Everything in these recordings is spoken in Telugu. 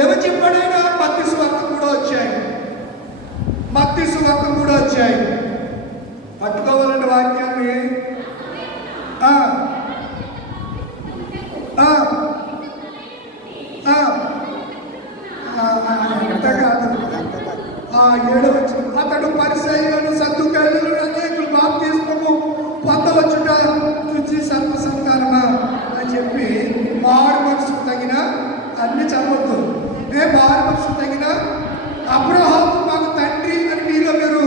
ఏమని చెప్పాడు ఆయన? మత్తయి సువార్త కూడా వచ్చాయి, మత్తయి సువార్త కూడా వచ్చాయి. పట్టుకోవాలంటే వాక్యాన్ని అతడు పరిసయ్యులను సద్దుకాయులను అనేకులు బాప్తిస్మము పొందవచ్చుట చూచి సర్వ సంతానమా అని చెప్పి మారు మనసుకు తగిన అన్ని చదవద్దు. మారు మనసుకు తగిన అబ్రహాము మాకు తండ్రి అని మీలో మీరు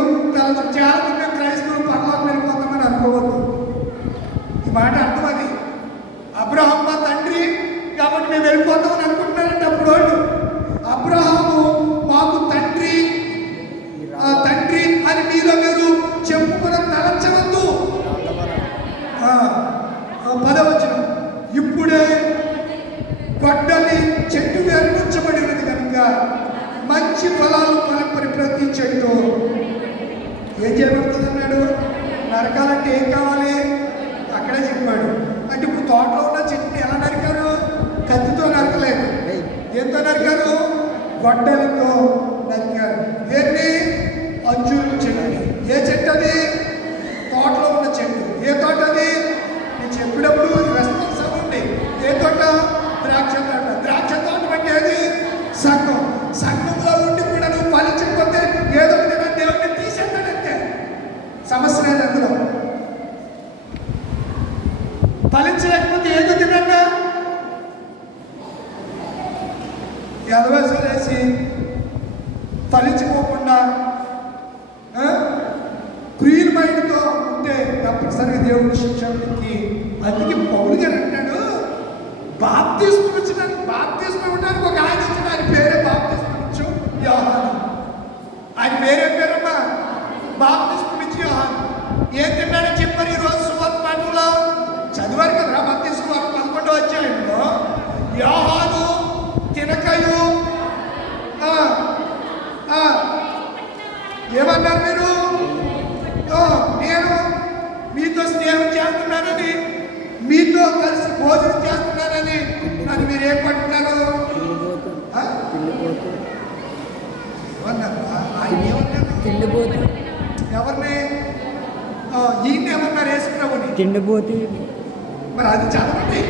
జాగ్రత్తగా క్రైస్తవులు పర్లోకి వెళ్ళిపోతామని అనుకోవద్దు. ఈ మాట అర్థం అది. అబ్రహాము మా తండ్రి కాబట్టి మేము వెళ్ళిపోతామని అనుకుంటున్నారంటే అప్పుడు వాళ్ళు అబ్రహాము మాకు తండ్రి తండ్రి అని మీలో మీరు చెప్పుకుని తలంచవద్దు. 10వ ఇప్పుడే గొడ్డలి చెట్టు వేరుంచబడినది కనుక మంచి ఫలాలు ఫలింపని ప్రతి చెట్టు ఏం చేయబడుతుంది అన్నాడు? నరకాలంటే ఏం కావాలి? అక్కడే చెప్పాడు. అంటే ఇప్పుడు తోటలో ఉన్న చెట్టుని ఎలా నరికారు? కత్తితో నరకలేదు. ఏంతో నరికారు? గొడ్డలతో నరికారు. ఏంటి? అంజూరు చెట్టు. ఏ చెట్టు అది? తోటలో ఉన్న చెట్టు. ఏ తోట అది? నేను చెప్పినప్పుడు రెస్పాన్స్ అవ్వండి. ఏ తోట? ద్రాక్ష తోట. ద్రాక్ష తోట అంటే ఏది? సంఘం. సంఘంలో ఉండి కూడా నువ్వు ఫలించకపోతే ఏదో విధంగా దేవుడిని తీసేస్తాడంతే. సమస్య లేదు అందులో. ఫలించలేకపోతే ఏదో విధంగా ఎదవేసి ఫలించుకోకుండా క్రియల్ మైండ్తో ఉంటే తప్పనిసరిగా దేవుడి శిక్షణకి. అందుకే పౌలు గారు అంటాడు, బాప్తిస్మం ఇవ్వడానికి ఒక ఆయన వచ్చాడు. ఆయన పేరే బాప్తిస్మం ఇచ్చు యోహాను. ఆయన పేరే పేరమ్మా బాప్తిస్మం ఇచ్చు యోహాను. ఏం తిన్నాడని చెప్పారు ఈరోజు సువార్త పాఠంలో చదివారు కదా. మత్తయి సువార్త 11వ అధ్యాయంలో యోహాను తినకయు ఏమన్నారు మీరు? నేను మీతో స్నేహం చేస్తున్నానని, మీతో కలిసి భోజనం చేస్తున్నానని అని మీరు ఏం పట్టున్నారు? ఎవరిని? ఈయన్ని ఏమన్నారు? వేసుకున్నామని తిండిపోతే. మరి అది చదవండి.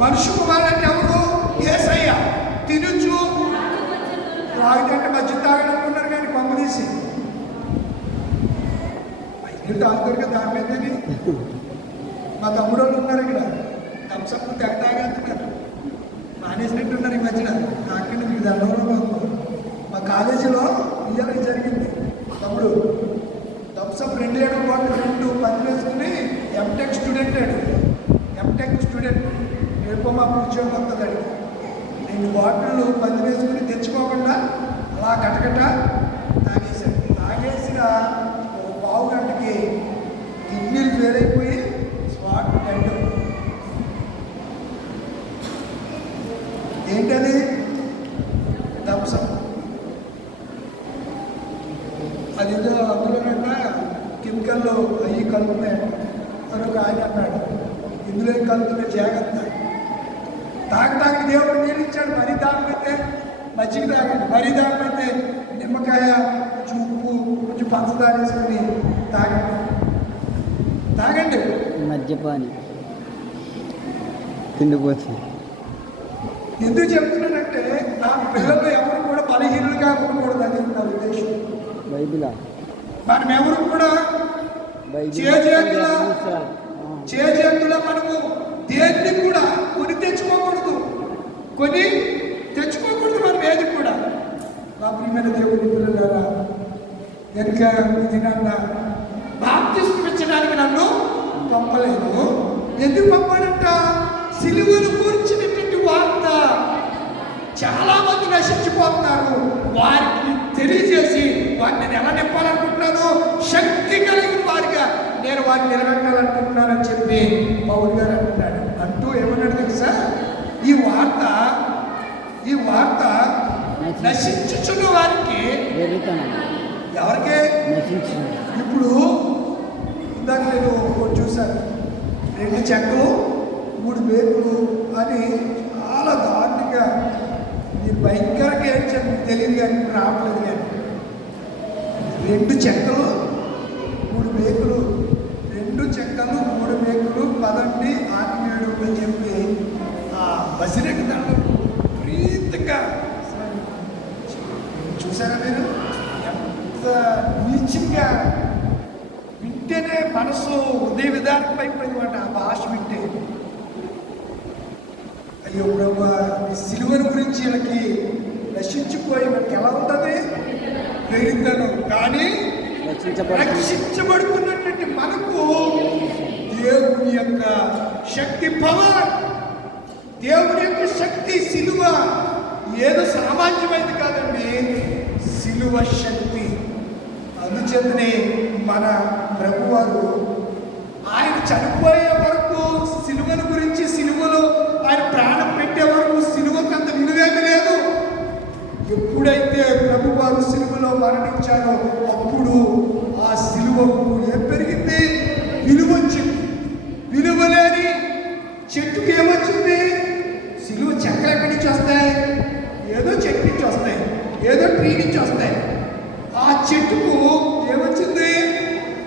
మనుషు కుమారుడంటే ఎవరు? యేసయ్య. తినుచు తాగితే మధ్య తాగనుకున్నారు కానీ కొమ్మ తీసి ఐదు తాగుతారుగా తాగలేదని. మా తమ్ముడు వాళ్ళు ఉన్నారు ఇక్కడ, థమ్సప్ తెగ తాగేస్తున్నారు. మానేసినట్టున్నారు ఈ మధ్యన. నాకంటే మీకు దండవరంలో మా కాలేజీలో ఇయర్ జరిగింది. తమ్ముడు థమ్సప్ 2 ఏడు బాటిల్ 2 10 వేసుకుని ఎంటెక్ స్టూడెంట్ రేపు మాకు ఉద్యోగం వస్తుందండి. 2 బాటిళ్ళు 10 వేసుకుని తెచ్చుకోకుండా అలా కటకట తాగేశాడు. తాగేసిన పావు గంటకి కిడ్నీలు ఫెయిల్ అయిపోయి స్పాట్ డెడ్. ఏంటది? థమ్సప్. అది అందులోనంట కెమికల్లో అవి కలుపుతున్నాయంట. మరొక ఆయన అన్నాడు, ఇందులో కలుపుతున్నాయి జాగ్రత్త. తాగటానికి దేవుడు నీళ్ళు ఇచ్చాడు. మరీ దానిపైతే మజ్జిగ తాగండి, మరీ దానిపైతే నిమ్మకాయ, కొంచెం ఉప్పు, కొంచెం పంచదార వేసుకొని తాగండి. మద్యపాని తిండిపోతుంది. ఎందుకు చెప్తున్నానంటే నా పిల్లలు ఎవరు కూడా బలహీనులుగా ఉండకూడదు. అది నా ఉద్దేశం. బైబిలా మనం ఎవరు కూడా చేతుల మనము దేన్ని కూడా కొని తెచ్చుకోకూడదు. మనం ఏది కూడా. నా ప్రియమైన దేవుడి పిల్లలారా, కనుక ఇది నన్ను బాప్తిస్మం ఇచ్చడానికి నన్ను పంపలేదు. ఎందుకు పంపాడంట? సిలువను కూర్చున్నటువంటి వార్త చాలా మంది నశించిపోతున్నారు. వారికి తెలియజేసి వారిని ఎలా నింపాలనుకుంటున్నాను? శక్తి కలిగిన వారిగా నేను వారిని నిలబెట్టాలనుకుంటున్నానని చెప్పి పౌలు గారు అంటున్నాడు. అంటూ ఏమన్నాడు తెలుసా? ఈ వార్త నశించుచున్న వారికి, ఎవరికి? ఇప్పుడు ఇందాక నేను చూశాను, 2 చెక్కలు 3 మేకులు అని చాలా దారుణంగా మీరు భయంకరంగా ఏడ్చారు. మీకు తెలియదు కానీ రావట్లేదు కానీ 2 చెక్కలు 3 మేకులు 2 చెక్కలు 3 మేకులు పదండి ఆత్మీయుడు అని చెప్పి ఆ బసిరెడ్డి దాంట్లో విపరీతంగా చూసారా మీరు ఎంత నీచంగా వింటేనే మనసు ఉదయ విధానం అయిపోయింది మాట ఆ భాష వింటే. అయ్యో ప్రభు ఈ సిలువను గురించి వీళ్ళకి నశించిపోయి మనకి ఎలా ఉంటుంది ప్రేరిద్దాను కానీ రక్షించబడుతున్నటువంటి మనకు దేవుని యొక్క శక్తి పవర్, దేవుని యొక్క శక్తి సిలువ ఏదో సామాన్యమైనది కాదండి, సిలువ శక్తి. అందుచేతనే మన ప్రభువారు ఆయన చనిపోయే వరకు సిలువను గురించి, సిలువలో ఆయన ప్రాణం పెట్టే వరకు సిలువకు అంత విలువేమి లేదు. ఎప్పుడైతే ప్రభువారు సిలువలో మరణించారో అప్పుడు ఆ సిలువకు ఏం పెరిగింది? విలువ వచ్చింది. విలువ లేని చెట్టుకి ఏమొచ్చింది? సిలువ చెక్కలు ఎక్కడి నుంచి వస్తాయి? ఏదో చెట్టు నుంచి వస్తాయి, ఏదో ట్రీ నుంచి వస్తాయి. ఆ చెట్టుకు ఏమొచ్చింది?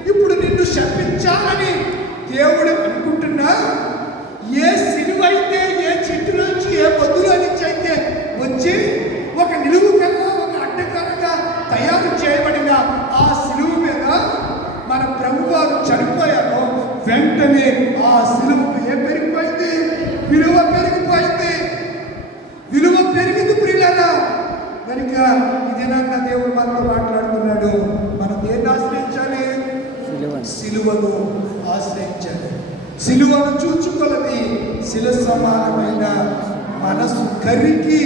ఇప్పుడు నిన్ను శపించాలని దేవుడు అనుకుంటున్నా ఏ సిలువ అయితే ఏ చెట్టు నుంచి ఏ పొద్దులో నుంచి అయితే వచ్చి ఒక నిలువు కన్నా ఒక అడ్డకరగా తయారు చేయబడిన ఆ సిలువ మీద మన ప్రభువారు చనిపోయారో వెంటనే ఆ సిలువకు ఏం పెరిగిపోయింది? విలువ పెరిగిపోయింది. విలువ పెరిగింది ప్రియులారా. కనుక ఇదేనన్నా దేవుడు మనతో మాట్లాడుతున్నాడు. మనం దేన్ని ఆశ్రయించాలి? సిలువను ఆశ్రయించాలి. సిలువను చూచుకొలది శిల సమానమైన మనసు కరిగి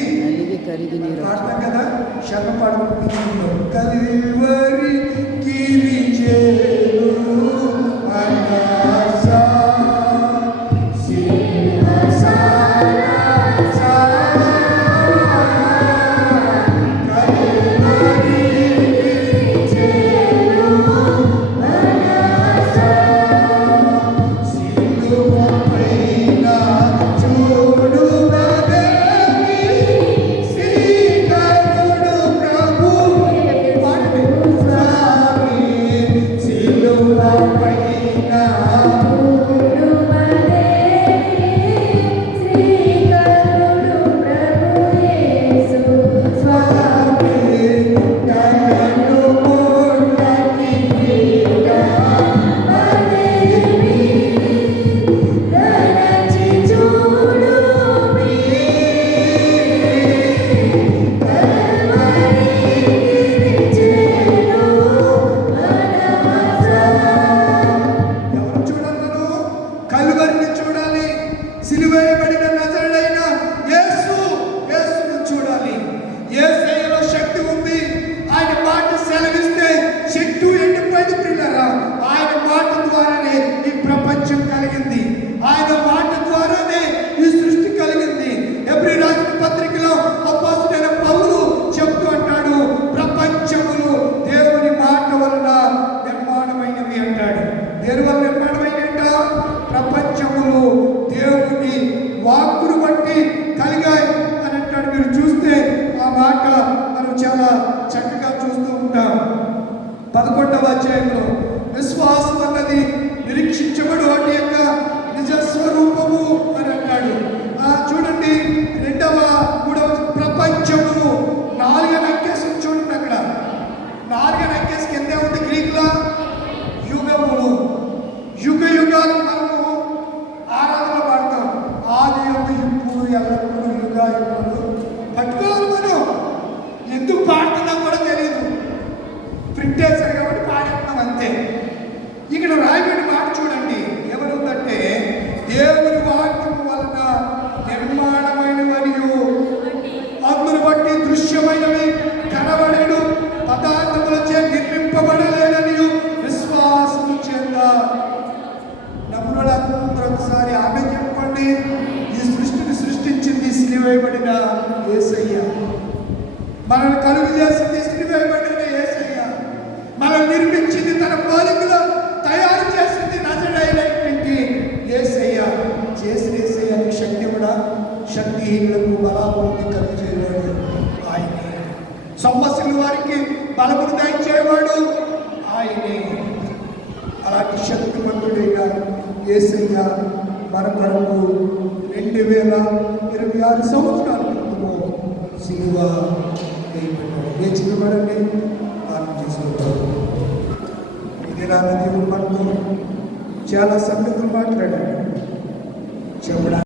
పాడతాం కదా, శరణం పాడుకుంటున్నాం. కల్వరి గిరిజేను అనాస చక్కగా చూస్తూ ఉంటాం. 11వ అధ్యాయంలో విశ్వాసం అన్నది నిరీక్షించబడు వాటి యొక్క నిజ స్వరూపము అని అంటాడు. చూడండి 2వ 3వ ప్రపంచమును 4 అంకెస్ చూడండి. అక్కడ 4 అంకెస్ కిందే ఉంది గ్రీకులో యుగములు. యుగ యుగాలు మనము ఆరాధన పాడతాం. ఆది యుగ ఇప్పుడు ఎల్లప్పుడు యుగ యుగములు పట్టుకోవాలి. మనం ఎందుకు పాడుతున్నాం కూడా తెలియదు, ప్రింట్ వేశారు కాబట్టి పాడుతున్నాం అంతే. ఇక్కడ రాయబడిన మాట చూడండి ఏమనుందంటే, దేవుని వాక్యం వలన నిర్మాణమైనవనియు అందును బట్టి దృశ్యమైనవి కనబడేడు పదార్థములచే నిర్మింపబడలేదనియు విశ్వాసము చేత నమ్ములందరూ ఒకసారి ఆమె చెప్పండి. ఈ సృష్టిని సృష్టించింది సిలువేయబడిన యేసయ్య. మనల్ని కలుగు చేసింది సిలువేయబడిన యేసయ్య. మనల్ని నిర్మించింది తన పోలికలో తయారు చేసింది నజరేయుడైనటువంటి యేసయ్య. చేసిన యేసయ్య అభివృద్ధి కలిగేవాడు ఆయనే. సమస్యలు వారికి బలమును దయచేవాడు ఆయనే. అలాంటి శక్తివంతుడైన యేసయ్య మన కొరకు 2026 సంవత్సరాల క్రితము సిలువ వేయబడ్డాడు. వేచినవాడని ప్రార్థన చేసుకుంటారు. ఇది నా దేవుడు మనతో చాలా సంగతులు మాట్లాడాడు చెప్పడానికి.